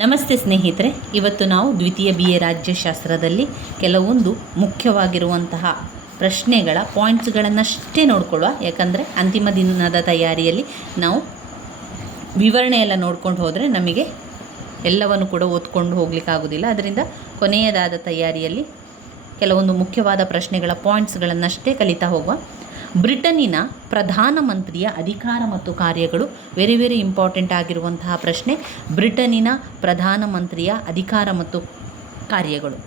ನಮಸ್ತೆ ಸ್ನೇಹಿತರೆ, ಇವತ್ತು ನಾವು ದ್ವಿತೀಯ BA ರಾಜ್ಯಶಾಸ್ತ್ರದಲ್ಲಿ ಕೆಲವೊಂದು ಮುಖ್ಯವಾಗಿರುವಂತಹ ಪ್ರಶ್ನೆಗಳ ಪಾಯಿಂಟ್ಸ್ಗಳನ್ನಷ್ಟೇ ನೋಡ್ಕೊಳ್ಳುವ. ಯಾಕಂದರೆ ಅಂತಿಮ ದಿನದ ತಯಾರಿಯಲ್ಲಿ ನಾವು ವಿವರಣೆಯೆಲ್ಲ ನೋಡ್ಕೊಂಡು ಹೋದರೆ ನಮಗೆ ಎಲ್ಲವನ್ನು ಕೂಡ ಓದ್ಕೊಂಡು ಹೋಗಲಿಕ್ಕಾಗೋದಿಲ್ಲ. ಅದರಿಂದ ಕೊನೆಯದಾದ ತಯಾರಿಯಲ್ಲಿ ಕೆಲವೊಂದು ಮುಖ್ಯವಾದ ಪ್ರಶ್ನೆಗಳ ಪಾಯಿಂಟ್ಸ್ಗಳನ್ನಷ್ಟೇ ಕಲಿತಾ ಹೋಗುವ. ಬ್ರಿಟನ್ನಿನ ಪ್ರಧಾನಮಂತ್ರಿಯ ಅಧಿಕಾರ ಮತ್ತು ಕಾರ್ಯಗಳು ವೆರಿ ಇಂಪಾರ್ಟೆಂಟ್ ಆಗಿರುವಂತಹ ಪ್ರಶ್ನೆ. ಬ್ರಿಟನ್ನಿನ ಪ್ರಧಾನಮಂತ್ರಿಯ ಅಧಿಕಾರ ಮತ್ತು ಕಾರ್ಯಗಳು.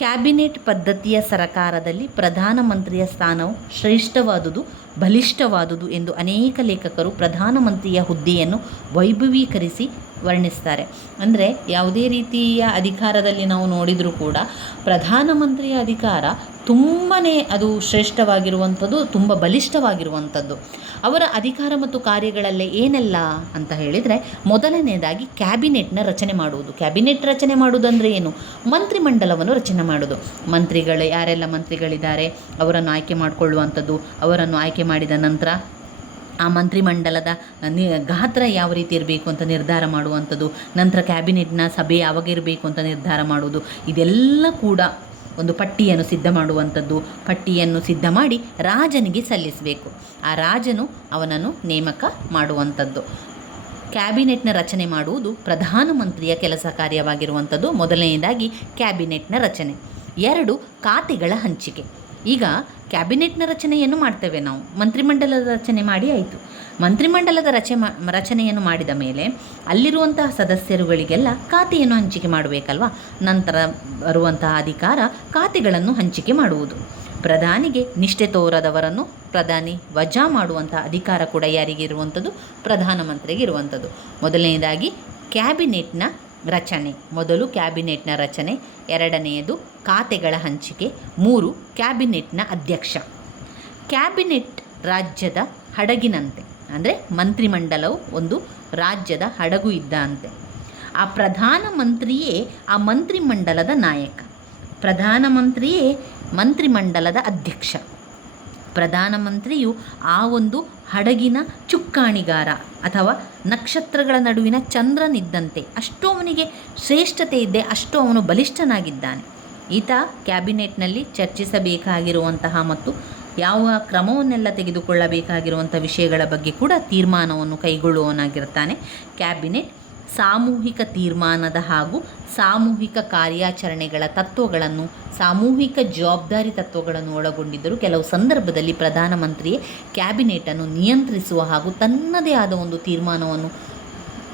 ಕ್ಯಾಬಿನೆಟ್ ಪದ್ಧತಿಯ ಸರಕಾರದಲ್ಲಿ ಪ್ರಧಾನಮಂತ್ರಿಯ ಸ್ಥಾನವು ಶ್ರೇಷ್ಠವಾದುದು, ಬಲಿಷ್ಠವಾದುದು ಎಂದು ಅನೇಕ ಲೇಖಕರು ಪ್ರಧಾನಮಂತ್ರಿಯ ಹುದ್ದೆಯನ್ನು ವೈಭವೀಕರಿಸಿ ವರ್ಣಿಸ್ತಾರೆ. ಅಂದರೆ ಯಾವುದೇ ರೀತಿಯ ಅಧಿಕಾರದಲ್ಲಿ ನಾವು ನೋಡಿದರೂ ಕೂಡ ಪ್ರಧಾನಮಂತ್ರಿಯ ಅಧಿಕಾರ ತುಂಬಾ ಅದು ಶ್ರೇಷ್ಠವಾಗಿರುವಂಥದ್ದು, ತುಂಬ ಬಲಿಷ್ಠವಾಗಿರುವಂಥದ್ದು. ಅವರ ಅಧಿಕಾರ ಮತ್ತು ಕಾರ್ಯಗಳಲ್ಲೇ ಏನೆಲ್ಲ ಅಂತ ಹೇಳಿದರೆ, ಮೊದಲನೇದಾಗಿ ಕ್ಯಾಬಿನೆಟ್ನ ರಚನೆ ಮಾಡುವುದು. ಕ್ಯಾಬಿನೆಟ್ ರಚನೆ ಮಾಡುವುದಂದರೆ ಏನು? ಮಂತ್ರಿಮಂಡಲವನ್ನು ರಚನೆ ಮಾಡೋದು. ಮಂತ್ರಿಗಳು ಯಾರೆಲ್ಲ ಮಂತ್ರಿಗಳಿದ್ದಾರೆ ಅವರನ್ನು ಆಯ್ಕೆ ಮಾಡಿಕೊಳ್ಳುವಂಥದ್ದು, ಅವರನ್ನು ಆಯ್ಕೆ ಮಾಡಿದ ನಂತರ ಆ ಮಂತ್ರಿಮಂಡಲದ ಗಾತ್ರ ಯಾವ ರೀತಿ ಇರಬೇಕು ಅಂತ ನಿರ್ಧಾರ ಮಾಡುವಂಥದ್ದು, ನಂತರ ಕ್ಯಾಬಿನೆಟ್ನ ಸಭೆ ಯಾವಾಗ ಇರಬೇಕು ಅಂತ ನಿರ್ಧಾರ ಮಾಡುವುದು. ಇದೆಲ್ಲ ಕೂಡ ಒಂದು ಪಟ್ಟಿಯನ್ನು ಸಿದ್ಧ ಮಾಡುವಂಥದ್ದು. ಪಟ್ಟಿಯನ್ನು ಸಿದ್ಧ ಮಾಡಿ ರಾಜನಿಗೆ ಸಲ್ಲಿಸಬೇಕು. ಆ ರಾಜನು ಅವನನ್ನು ನೇಮಕ ಮಾಡುವಂಥದ್ದು. ಕ್ಯಾಬಿನೆಟ್ನ ರಚನೆ ಮಾಡುವುದು ಪ್ರಧಾನಮಂತ್ರಿಯ ಕೆಲಸ ಕಾರ್ಯವಾಗಿರುವಂಥದ್ದು. ಮೊದಲನೆಯದಾಗಿ ಕ್ಯಾಬಿನೆಟ್ನ ರಚನೆ. 2, ಖಾತೆಗಳ ಹಂಚಿಕೆ. ಈಗ ಕ್ಯಾಬಿನೆಟ್ನ ರಚನೆಯನ್ನು ಮಾಡ್ತೇವೆ ನಾವು, ಮಂತ್ರಿಮಂಡಲದ ರಚನೆ ಮಾಡಿ ಆಯಿತು. ಮಂತ್ರಿಮಂಡಲದ ರಚನೆಯನ್ನು ಮಾಡಿದ ಮೇಲೆ ಅಲ್ಲಿರುವಂತಹ ಸದಸ್ಯರುಗಳಿಗೆಲ್ಲ ಖಾತೆಯನ್ನು ಹಂಚಿಕೆ ಮಾಡಬೇಕಲ್ವ. ನಂತರ ಬರುವಂತಹ ಅಧಿಕಾರ ಖಾತೆಗಳನ್ನು ಹಂಚಿಕೆ ಮಾಡುವುದು. ಪ್ರಧಾನಿಗೆ ನಿಷ್ಠೆ ತೋರದವರನ್ನು ಪ್ರಧಾನಿ ವಜಾ ಮಾಡುವಂಥ ಅಧಿಕಾರ ಕೂಡ ಯಾರಿಗೆ ಇರುವಂಥದ್ದು? ಪ್ರಧಾನಮಂತ್ರಿಗೆ ಇರುವಂಥದ್ದು. ಮೊದಲನೇದಾಗಿ ಕ್ಯಾಬಿನೆಟ್ನ ರಚನೆ. ಮೊದಲು ಕ್ಯಾಬಿನೆಟ್ನ ರಚನೆ, 2ನೆಯದು ಖಾತೆಗಳ ಹಂಚಿಕೆ, 3 ಕ್ಯಾಬಿನೆಟ್ನ ಅಧ್ಯಕ್ಷ. ಕ್ಯಾಬಿನೆಟ್ ರಾಜ್ಯದ ಹಡಗಿನಂತೆ, ಅಂದರೆ ಮಂತ್ರಿಮಂಡಲವು ಒಂದು ರಾಜ್ಯದ ಹಡಗು ಇದ್ದಂತೆ. ಆ ಪ್ರಧಾನಮಂತ್ರಿಯೇ ಆ ಮಂತ್ರಿಮಂಡಲದ ನಾಯಕ, ಪ್ರಧಾನಮಂತ್ರಿಯೇ ಮಂತ್ರಿಮಂಡಲದ ಅಧ್ಯಕ್ಷ. ಪ್ರಧಾನಮಂತ್ರಿಯು ಆ ಒಂದು ಹಡಗಿನ ಚುಕ್ಕಾಣಿಗಾರ ಅಥವಾ ನಕ್ಷತ್ರಗಳ ನಡುವಿನ ಚಂದ್ರನಿದ್ದಂತೆ. ಅಷ್ಟು ಅವನಿಗೆ ಶ್ರೇಷ್ಠತೆ ಇದೆ, ಅಷ್ಟು ಅವನು ಬಲಿಷ್ಠನಾಗಿದ್ದಾನೆ. ಈತ ಕ್ಯಾಬಿನೆಟ್ನಲ್ಲಿ ಚರ್ಚಿಸಬೇಕಾಗಿರುವಂತಹ ಮತ್ತು ಯಾವ ಕ್ರಮವನ್ನೆಲ್ಲ ತೆಗೆದುಕೊಳ್ಳಬೇಕಾಗಿರುವಂಥ ವಿಷಯಗಳ ಬಗ್ಗೆ ಕೂಡ ತೀರ್ಮಾನವನ್ನು ಕೈಗೊಳ್ಳುವವನಾಗಿರ್ತಾನೆ. ಕ್ಯಾಬಿನೆಟ್ ಸಾಮೂಹಿಕ ತೀರ್ಮಾನದ ಹಾಗೂ ಸಾಮೂಹಿಕ ಕಾರ್ಯಾಚರಣೆಗಳ ತತ್ವಗಳನ್ನು, ಸಾಮೂಹಿಕ ಜವಾಬ್ದಾರಿ ತತ್ವಗಳನ್ನು ಒಳಗೊಂಡಿದ್ದರೂ ಕೆಲವು ಸಂದರ್ಭದಲ್ಲಿ ಪ್ರಧಾನಮಂತ್ರಿಯೇ ಕ್ಯಾಬಿನೆಟನ್ನು ನಿಯಂತ್ರಿಸುವ ಹಾಗೂ ತನ್ನದೇ ಆದ ಒಂದು ತೀರ್ಮಾನವನ್ನು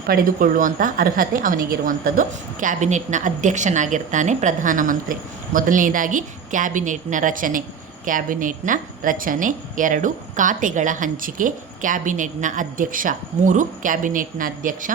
ಪಡೆದುಕೊಳ್ಳುವಂಥ ಅರ್ಹತೆ ಅವನಿಗಿರುವಂಥದ್ದು. ಕ್ಯಾಬಿನೆಟ್ನ ಅಧ್ಯಕ್ಷನಾಗಿರ್ತಾನೆ ಪ್ರಧಾನಮಂತ್ರಿ. ಮೊದಲನೇದಾಗಿ ಕ್ಯಾಬಿನೆಟ್ನ ರಚನೆ. ಕ್ಯಾಬಿನೆಟ್ನ ರಚನೆ. 2 ಖಾತೆಗಳ ಹಂಚಿಕೆ. ಕ್ಯಾಬಿನೆಟ್ನ ಅಧ್ಯಕ್ಷ. 3 ಕ್ಯಾಬಿನೆಟ್ನ ಅಧ್ಯಕ್ಷ.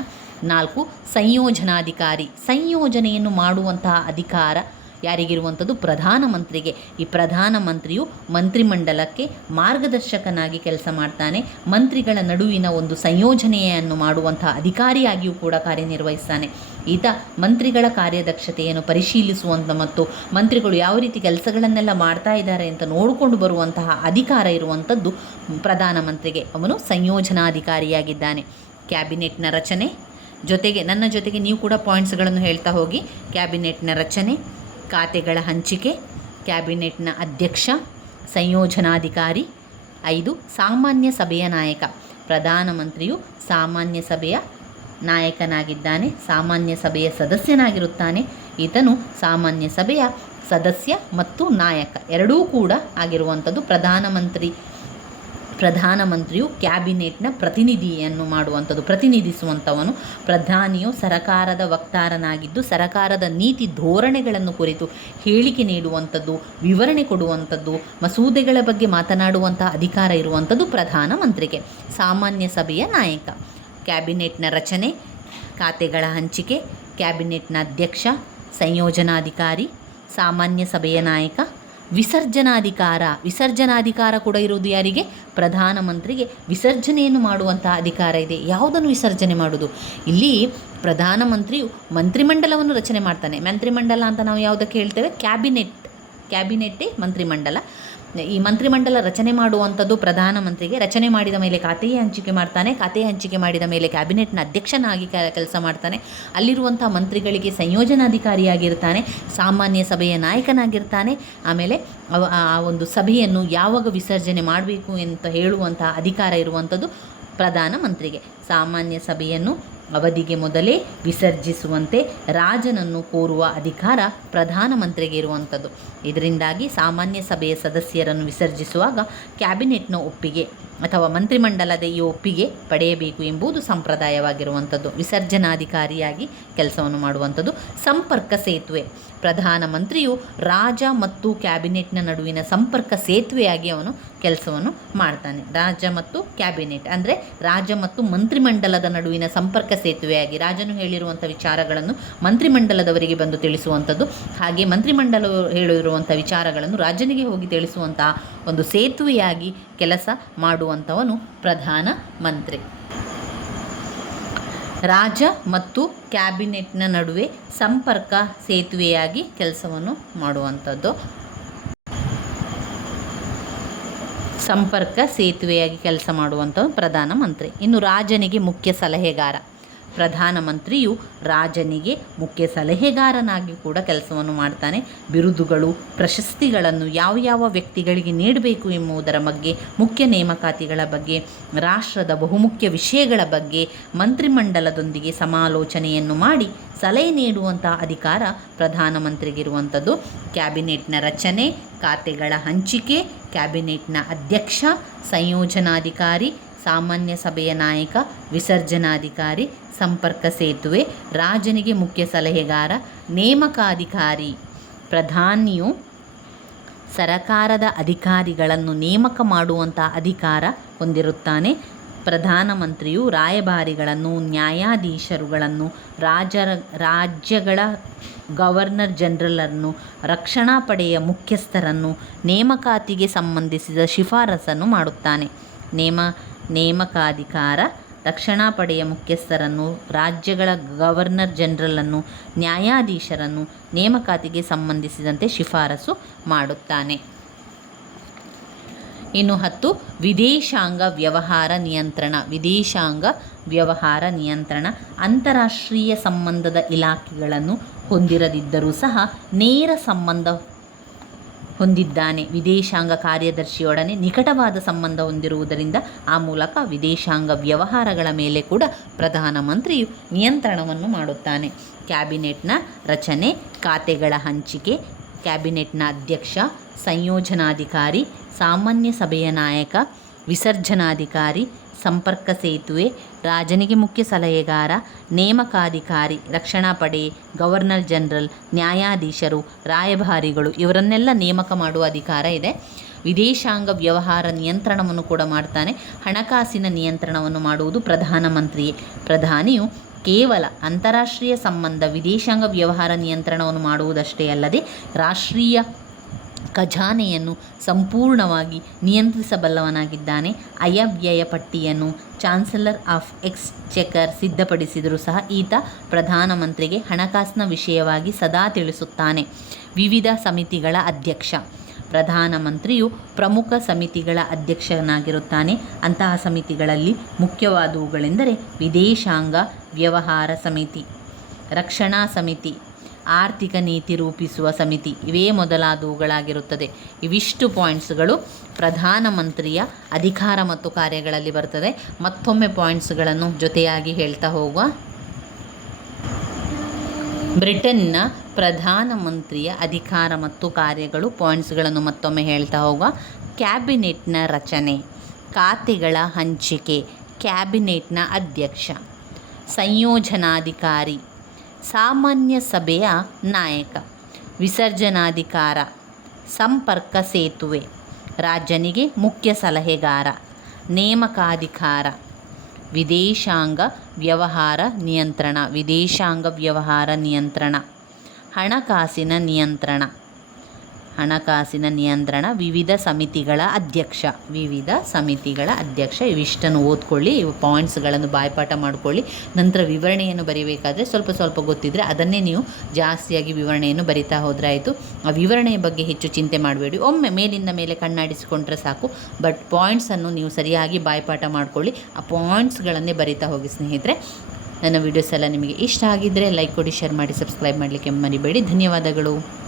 4 ಸಂಯೋಜನಾಧಿಕಾರಿ. ಸಂಯೋಜನೆಯನ್ನು ಮಾಡುವಂತಹ ಅಧಿಕಾರ ಯಾರಿಗಿರುವಂಥದ್ದು? ಪ್ರಧಾನಮಂತ್ರಿಗೆ. ಈ ಪ್ರಧಾನಮಂತ್ರಿಯು ಮಂತ್ರಿಮಂಡಲಕ್ಕೆ ಮಾರ್ಗದರ್ಶಕನಾಗಿ ಕೆಲಸ ಮಾಡ್ತಾನೆ. ಮಂತ್ರಿಗಳ ನಡುವಿನ ಒಂದು ಸಂಯೋಜನೆಯನ್ನು ಮಾಡುವಂತಹ ಅಧಿಕಾರಿಯಾಗಿಯೂ ಕೂಡ ಕಾರ್ಯನಿರ್ವಹಿಸ್ತಾನೆ. ಈತ ಮಂತ್ರಿಗಳ ಕಾರ್ಯದಕ್ಷತೆಯನ್ನು ಪರಿಶೀಲಿಸುವಂಥ ಮತ್ತು ಮಂತ್ರಿಗಳು ಯಾವ ರೀತಿ ಕೆಲಸಗಳನ್ನೆಲ್ಲ ಮಾಡ್ತಾ ಇದ್ದಾರೆ ಅಂತ ನೋಡಿಕೊಂಡು ಬರುವಂತಹ ಅಧಿಕಾರ ಇರುವಂಥದ್ದು ಪ್ರಧಾನಮಂತ್ರಿಗೆ. ಅವನು ಸಂಯೋಜನಾಧಿಕಾರಿಯಾಗಿದ್ದಾನೆ. ಕ್ಯಾಬಿನೆಟ್ನ ರಚನೆ ಜೊತೆಗೆ ನನ್ನ ಜೊತೆಗೆ ನೀವು ಕೂಡ ಪಾಯಿಂಟ್ಸ್ಗಳನ್ನು ಹೇಳ್ತಾ ಹೋಗಿ. ಕ್ಯಾಬಿನೆಟ್ನ ರಚನೆ, ಖಾತೆಗಳ ಹಂಚಿಕೆ, ಕ್ಯಾಬಿನೆಟ್ನ ಅಧ್ಯಕ್ಷ, ಸಂಯೋಜನಾಧಿಕಾರಿ. 5 ಸಾಮಾನ್ಯ ಸಭೆಯ ನಾಯಕ. ಪ್ರಧಾನಮಂತ್ರಿಯು ಸಾಮಾನ್ಯ ಸಭೆಯ ನಾಯಕನಾಗಿದ್ದಾನೆ, ಸಾಮಾನ್ಯ ಸಭೆಯ ಸದಸ್ಯನಾಗಿರುತ್ತಾನೆ. ಈತನು ಸಾಮಾನ್ಯ ಸಭೆಯ ಸದಸ್ಯ ಮತ್ತು ನಾಯಕ ಎರಡೂ ಕೂಡ ಆಗಿರುವಂಥದ್ದು. ಪ್ರಧಾನಮಂತ್ರಿಯು ಕ್ಯಾಬಿನೆಟ್ನ ಪ್ರತಿನಿಧಿಯನ್ನು ಮಾಡುವಂಥದ್ದು, ಪ್ರತಿನಿಧಿಸುವಂಥವನು. ಪ್ರಧಾನಿಯು ಸರಕಾರದ ವಕ್ತಾರನಾಗಿದ್ದು ಸರಕಾರದ ನೀತಿ ಧೋರಣೆಗಳನ್ನು ಕುರಿತು ಹೇಳಿಕೆ ನೀಡುವಂಥದ್ದು, ವಿವರಣೆ ಕೊಡುವಂಥದ್ದು, ಮಸೂದೆಗಳ ಬಗ್ಗೆ ಮಾತನಾಡುವಂಥ ಅಧಿಕಾರ ಇರುವಂಥದ್ದು ಪ್ರಧಾನಮಂತ್ರಿಗೆ. ಸಾಮಾನ್ಯ ಸಭೆಯ ನಾಯಕ. ಕ್ಯಾಬಿನೆಟ್ನ ರಚನೆ, ಖಾತೆಗಳ ಹಂಚಿಕೆ, ಕ್ಯಾಬಿನೆಟ್ನ ಅಧ್ಯಕ್ಷ, ಸಂಯೋಜನಾಧಿಕಾರಿ, ಸಾಮಾನ್ಯ ಸಭೆಯ ನಾಯಕ. ವಿಸರ್ಜನಾಧಿಕಾರ ಕೂಡ ಇರುವುದು ಯಾರಿಗೆ? ಪ್ರಧಾನಮಂತ್ರಿಗೆ. ವಿಸರ್ಜನೆಯನ್ನು ಮಾಡುವಂತಹ ಅಧಿಕಾರ ಇದೆ. ಯಾವುದನ್ನು ವಿಸರ್ಜನೆ ಮಾಡುವುದು? ಇಲ್ಲಿ ಪ್ರಧಾನಮಂತ್ರಿಯು ಮಂತ್ರಿಮಂಡಲವನ್ನು ರಚನೆ ಮಾಡ್ತಾನೆ. ಮಂತ್ರಿಮಂಡಲ ಅಂತ ನಾವು ಯಾವುದಕ್ಕೆ ಹೇಳ್ತೇವೆ? ಕ್ಯಾಬಿನೆಟ್ಟೇ ಮಂತ್ರಿಮಂಡಲ. ಈ ಮಂತ್ರಿಮಂಡಲ ರಚನೆ ಮಾಡುವಂಥದ್ದು ಪ್ರಧಾನಮಂತ್ರಿಗೆ. ರಚನೆ ಮಾಡಿದ ಮೇಲೆ ಖಾತೆಯೇ ಹಂಚಿಕೆ ಮಾಡ್ತಾನೆ. ಖಾತೆ ಹಂಚಿಕೆ ಮಾಡಿದ ಮೇಲೆ ಕ್ಯಾಬಿನೆಟ್ನ ಅಧ್ಯಕ್ಷನಾಗಿ ಕೆಲಸ ಮಾಡ್ತಾನೆ. ಅಲ್ಲಿರುವಂಥ ಮಂತ್ರಿಗಳಿಗೆ ಸಂಯೋಜನಾಧಿಕಾರಿಯಾಗಿರ್ತಾನೆ. ಸಾಮಾನ್ಯ ಸಭೆಯ ನಾಯಕನಾಗಿರ್ತಾನೆ. ಆಮೇಲೆ ಆ ಒಂದು ಸಭೆಯನ್ನು ಯಾವಾಗ ವಿಸರ್ಜನೆ ಮಾಡಬೇಕು ಅಂತ ಹೇಳುವಂಥ ಅಧಿಕಾರ ಇರುವಂಥದ್ದು ಪ್ರಧಾನಮಂತ್ರಿಗೆ. ಸಾಮಾನ್ಯ ಸಭೆಯನ್ನು ಅವಧಿಗೆ ಮೊದಲೇ ವಿಸರ್ಜಿಸುವಂತೆ ರಾಜನನ್ನು ಕೋರುವ ಅಧಿಕಾರ ಪ್ರಧಾನಮಂತ್ರಿಗೆ ಇರುವಂಥದ್ದು. ಇದರಿಂದಾಗಿ ಸಾಮಾನ್ಯ ಸಭೆಯ ಸದಸ್ಯರನ್ನು ವಿಸರ್ಜಿಸುವಾಗ ಕ್ಯಾಬಿನೆಟ್ನ ಒಪ್ಪಿಗೆ ಅಥವಾ ಮಂತ್ರಿಮಂಡಲದ ಈ ಒಪ್ಪಿಗೆ ಪಡೆಯಬೇಕು ಎಂಬುದು ಸಂಪ್ರದಾಯವಾಗಿರುವಂಥದ್ದು. ವಿಸರ್ಜನಾಧಿಕಾರಿಯಾಗಿ ಕೆಲಸವನ್ನು ಮಾಡುವಂಥದ್ದು. ಸಂಪರ್ಕ ಸೇತುವೆ. ಪ್ರಧಾನಮಂತ್ರಿಯು ರಾಜ ಮತ್ತು ಕ್ಯಾಬಿನೆಟ್ನ ನಡುವಿನ ಸಂಪರ್ಕ ಸೇತುವೆಯಾಗಿ ಅವನು ಕೆಲಸವನ್ನು ಮಾಡ್ತಾನೆ. ರಾಜ ಮತ್ತು ಕ್ಯಾಬಿನೆಟ್ ಅಂದರೆ ರಾಜ ಮತ್ತು ಮಂತ್ರಿಮಂಡಲದ ನಡುವಿನ ಸಂಪರ್ಕ ಸೇತುವೆಯಾಗಿ ರಾಜನು ಹೇಳಿರುವಂಥ ವಿಚಾರಗಳನ್ನು ಮಂತ್ರಿಮಂಡಲದವರಿಗೆ ಬಂದು ತಿಳಿಸುವಂಥದ್ದು, ಹಾಗೆ ಮಂತ್ರಿಮಂಡಲ ಹೇಳಿರುವಂಥ ವಿಚಾರಗಳನ್ನು ರಾಜನಿಗೆ ಹೋಗಿ ತಿಳಿಸುವಂತಹ ಒಂದು ಸೇತುವೆಯಾಗಿ ಕೆಲಸ ಮಾಡುವಂಥವನು ಪ್ರಧಾನ ಮಂತ್ರಿ. ರಾಜ ಮತ್ತು ಕ್ಯಾಬಿನೆಟ್ನ ನಡುವೆ ಸಂಪರ್ಕ ಸೇತುವೆಯಾಗಿ ಕೆಲಸವನ್ನು ಮಾಡುವಂಥದ್ದು. ಸಂಪರ್ಕ ಸೇತುವೆಯಾಗಿ ಕೆಲಸ ಮಾಡುವಂಥದ್ದು ಪ್ರಧಾನಮಂತ್ರಿ. ಇನ್ನು ರಾಜನಿಗೆ ಮುಖ್ಯ ಸಲಹೆಗಾರ. ಪ್ರಧಾನಮಂತ್ರಿಯು ರಾಜನಿಗೆ ಮುಖ್ಯ ಸಲಹೆಗಾರನಾಗಿ ಕೂಡ ಕೆಲಸವನ್ನು ಮಾಡ್ತಾನೆ. ಬಿರುದುಗಳು, ಪ್ರಶಸ್ತಿಗಳನ್ನು ಯಾವ ವ್ಯಕ್ತಿಗಳಿಗೆ ನೀಡಬೇಕು ಎಂಬುದರ ಬಗ್ಗೆ, ಮುಖ್ಯ ನೇಮಕಾತಿಗಳ ಬಗ್ಗೆ, ರಾಷ್ಟ್ರದ ಬಹುಮುಖ್ಯ ವಿಷಯಗಳ ಬಗ್ಗೆ ಮಂತ್ರಿಮಂಡಲದೊಂದಿಗೆ ಸಮಾಲೋಚನೆಯನ್ನು ಮಾಡಿ ಸಲಹೆ ನೀಡುವಂಥ ಅಧಿಕಾರ ಪ್ರಧಾನಮಂತ್ರಿಗಿರುವಂಥದ್ದು. ಕ್ಯಾಬಿನೆಟ್ನ ರಚನೆ, ಖಾತೆಗಳ ಹಂಚಿಕೆ, ಕ್ಯಾಬಿನೆಟ್ನ ಅಧ್ಯಕ್ಷ, ಸಂಯೋಜನಾಧಿಕಾರಿ, ಸಾಮಾನ್ಯ ಸಭೆಯ ನಾಯಕ, ವಿಸರ್ಜನಾಧಿಕಾರಿ, ಸಂಪರ್ಕ ಸೇತುವೆ, ರಾಜನಿಗೆ ಮುಖ್ಯ ಸಲಹೆಗಾರ, ನೇಮಕಾಧಿಕಾರಿ. ಪ್ರಧಾನಿಯು ಸರಕಾರದ ಅಧಿಕಾರಿಗಳನ್ನು ನೇಮಕ ಮಾಡುವಂಥ ಅಧಿಕಾರ ಹೊಂದಿರುತ್ತಾನೆ. ಪ್ರಧಾನಮಂತ್ರಿಯು ರಾಯಭಾರಿಗಳನ್ನು, ನ್ಯಾಯಾಧೀಶರುಗಳನ್ನು, ರಾಜ್ಯಗಳ ಗವರ್ನರ್ ಜನರಲನ್ನು, ರಕ್ಷಣಾ ಪಡೆಯ ಮುಖ್ಯಸ್ಥರನ್ನು ನೇಮಕಾತಿಗೆ ಸಂಬಂಧಿಸಿದ ಶಿಫಾರಸನ್ನು ಮಾಡುತ್ತಾನೆ. ನೇಮಕಾಧಿಕಾರ ರಕ್ಷಣಾ ಪಡೆಯ ಮುಖ್ಯಸ್ಥರನ್ನು, ರಾಜ್ಯಗಳ ಗವರ್ನರ್ ಜನರಲನ್ನು, ನ್ಯಾಯಾಧೀಶರನ್ನು ನೇಮಕಾತಿಗೆ ಸಂಬಂಧಿಸಿದಂತೆ ಶಿಫಾರಸು ಮಾಡುತ್ತಾನೆ. ಇನ್ನು 10 ವಿದೇಶಾಂಗ ವ್ಯವಹಾರ ನಿಯಂತ್ರಣ. ವಿದೇಶಾಂಗ ವ್ಯವಹಾರ ನಿಯಂತ್ರಣ ಅಂತಾರಾಷ್ಟ್ರೀಯ ಸಂಬಂಧದ ಇಲಾಖೆಗಳನ್ನು ಹೊಂದಿರದಿದ್ದರೂ ಸಹ ನೇರ ಸಂಬಂಧ ಹೊಂದಿದ್ದಾನೆ. ವಿದೇಶಾಂಗ ಕಾರ್ಯದರ್ಶಿಯೊಡನೆ ನಿಕಟವಾದ ಸಂಬಂಧ ಹೊಂದಿರುವುದರಿಂದ ಆ ಮೂಲಕ ವಿದೇಶಾಂಗ ವ್ಯವಹಾರಗಳ ಮೇಲೆ ಕೂಡ ಪ್ರಧಾನಮಂತ್ರಿಯು ನಿಯಂತ್ರಣವನ್ನು ಮಾಡುತ್ತಾನೆ. ಕ್ಯಾಬಿನೆಟ್ನ ರಚನೆ, ಖಾತೆಗಳ ಹಂಚಿಕೆ, ಕ್ಯಾಬಿನೆಟ್ನ ಅಧ್ಯಕ್ಷ, ಸಂಯೋಜನಾಧಿಕಾರಿ, ಸಾಮಾನ್ಯ ಸಭೆಯ ನಾಯಕ, ವಿಸರ್ಜನಾಧಿಕಾರಿ, ಸಂಪರ್ಕ ಸೇತುವೆ, ರಾಜನಿಗೆ ಮುಖ್ಯ ಸಲಹೆಗಾರ, ನೇಮಕಾಧಿಕಾರಿ, ರಕ್ಷಣಾ ಪಡೆ, ಗವರ್ನರ್ ಜನರಲ್, ನ್ಯಾಯಾಧೀಶರು, ರಾಯಭಾರಿಗಳು ಇವರನ್ನೆಲ್ಲ ನೇಮಕ ಮಾಡುವ ಅಧಿಕಾರ ಇದೆ. ವಿದೇಶಾಂಗ ವ್ಯವಹಾರ ನಿಯಂತ್ರಣವನ್ನು ಕೂಡ ಮಾಡ್ತಾನೆ. ಹಣಕಾಸಿನ ನಿಯಂತ್ರಣವನ್ನು ಮಾಡುವುದು ಪ್ರಧಾನಮಂತ್ರಿಯೇ. ಪ್ರಧಾನಿಯು ಕೇವಲ ಅಂತಾರಾಷ್ಟ್ರೀಯ ಸಂಬಂಧ, ವಿದೇಶಾಂಗ ವ್ಯವಹಾರ ನಿಯಂತ್ರಣವನ್ನು ಮಾಡುವುದಷ್ಟೇ ಅಲ್ಲದೆ ರಾಷ್ಟ್ರೀಯ ಖಜಾನೆಯನ್ನು ಸಂಪೂರ್ಣವಾಗಿ ನಿಯಂತ್ರಿಸಬಲ್ಲವನಾಗಿದ್ದಾನೆ. ಆಯವ್ಯಯ ಪಟ್ಟಿಯನ್ನು ಚಾನ್ಸಲರ್ ಆಫ್ ಎಕ್ಸ್ಚೆಕರ್ ಸಿದ್ಧಪಡಿಸಿದರೂ ಸಹ ಈತ ಪ್ರಧಾನಮಂತ್ರಿಗೆ ಹಣಕಾಸಿನ ವಿಷಯವಾಗಿ ಸದಾ ತಿಳಿಸುತ್ತಾನೆ. ವಿವಿಧ ಸಮಿತಿಗಳ ಅಧ್ಯಕ್ಷ. ಪ್ರಧಾನಮಂತ್ರಿಯು ಪ್ರಮುಖ ಸಮಿತಿಗಳ ಅಧ್ಯಕ್ಷನಾಗಿರುತ್ತಾನೆ. ಅಂತಹ ಸಮಿತಿಗಳಲ್ಲಿ ಮುಖ್ಯವಾದವುಗಳೆಂದರೆ ವಿದೇಶಾಂಗ ವ್ಯವಹಾರ ಸಮಿತಿ, ರಕ್ಷಣಾ ಸಮಿತಿ, ಆರ್ಥಿಕ ನೀತಿ ರೂಪಿಸುವ ಸಮಿತಿ ಇವೇ ಮೊದಲಾದವುಗಳಾಗಿರುತ್ತದೆ. ಇವಿಷ್ಟು ಪಾಯಿಂಟ್ಸ್ಗಳು ಪ್ರಧಾನಮಂತ್ರಿಯ ಅಧಿಕಾರ ಮತ್ತು ಕಾರ್ಯಗಳಲ್ಲಿ ಬರ್ತದೆ. ಮತ್ತೊಮ್ಮೆ ಪಾಯಿಂಟ್ಸ್ಗಳನ್ನು ಜೊತೆಯಾಗಿ ಹೇಳ್ತಾ ಹೋಗುವ. ಬ್ರಿಟನ್ನ ಪ್ರಧಾನಮಂತ್ರಿಯ ಅಧಿಕಾರ ಮತ್ತು ಕಾರ್ಯಗಳು. ಪಾಯಿಂಟ್ಸ್ಗಳನ್ನು ಮತ್ತೊಮ್ಮೆ ಹೇಳ್ತಾ ಹೋಗುವ. ಕ್ಯಾಬಿನೆಟ್ನ ರಚನೆ, ಖಾತೆಗಳ ಹಂಚಿಕೆ, ಕ್ಯಾಬಿನೆಟ್ನ ಅಧ್ಯಕ್ಷ, ಸಂಯೋಜನಾಧಿಕಾರಿ, ಸಾಮಾನ್ಯ ಸಭೆಯ ನಾಯಕ, ವಿಸರ್ಜನಾಧಿಕಾರ, ಸಂಪರ್ಕ ಸೇತುವೆ, ರಾಜನಿಗೆ ಮುಖ್ಯ ಸಲಹೆಗಾರ, ನೇಮಕಾಧಿಕಾರ, ವಿದೇಶಾಂಗ ವ್ಯವಹಾರ ನಿಯಂತ್ರಣ, ವಿದೇಶಾಂಗ ವ್ಯವಹಾರ ನಿಯಂತ್ರಣ, ಹಣಕಾಸಿನ ನಿಯಂತ್ರಣ, ಹಣಕಾಸಿನ ನಿಯಂತ್ರಣ, ವಿವಿಧ ಸಮಿತಿಗಳ ಅಧ್ಯಕ್ಷ ಇವಿಷ್ಟನ್ನು ಓದ್ಕೊಳ್ಳಿ. ಇವು ಪಾಯಿಂಟ್ಸ್ಗಳನ್ನು ಬಾಯ್ಪಾಠ ಮಾಡ್ಕೊಳ್ಳಿ. ನಂತರ ವಿವರಣೆಯನ್ನು ಬರೀಬೇಕಾದ್ರೆ ಸ್ವಲ್ಪ ಗೊತ್ತಿದ್ದರೆ ಅದನ್ನೇ ನೀವು ಜಾಸ್ತಿಯಾಗಿ ವಿವರಣೆಯನ್ನು ಬರಿತಾ ಹೋದರೆ ಆಯಿತು. ಆ ವಿವರಣೆಯ ಬಗ್ಗೆ ಹೆಚ್ಚು ಚಿಂತೆ ಮಾಡಬೇಡಿ. ಒಮ್ಮೆ ಮೇಲಿಂದ ಮೇಲೆ ಕಣ್ಣಾಡಿಸಿಕೊಂಡ್ರೆ ಸಾಕು. ಬಟ್ ಪಾಯಿಂಟ್ಸನ್ನು ನೀವು ಸರಿಯಾಗಿ ಬಾಯ್ಪಾಠ ಮಾಡ್ಕೊಳ್ಳಿ. ಆ ಪಾಯಿಂಟ್ಸ್ಗಳನ್ನೇ ಬರಿತಾ ಹೋಗಿ ಸ್ನೇಹಿತರೆ. ನನ್ನ ವೀಡಿಯೋಸ್ ಎಲ್ಲ ನಿಮಗೆ ಇಷ್ಟ ಆಗಿದ್ದರೆ ಲೈಕ್ ಕೊಡಿ, ಶೇರ್ ಮಾಡಿ, ಸಬ್ಸ್ಕ್ರೈಬ್ ಮಾಡಲಿಕ್ಕೆ ಮರಿಬೇಡಿ. ಧನ್ಯವಾದಗಳು.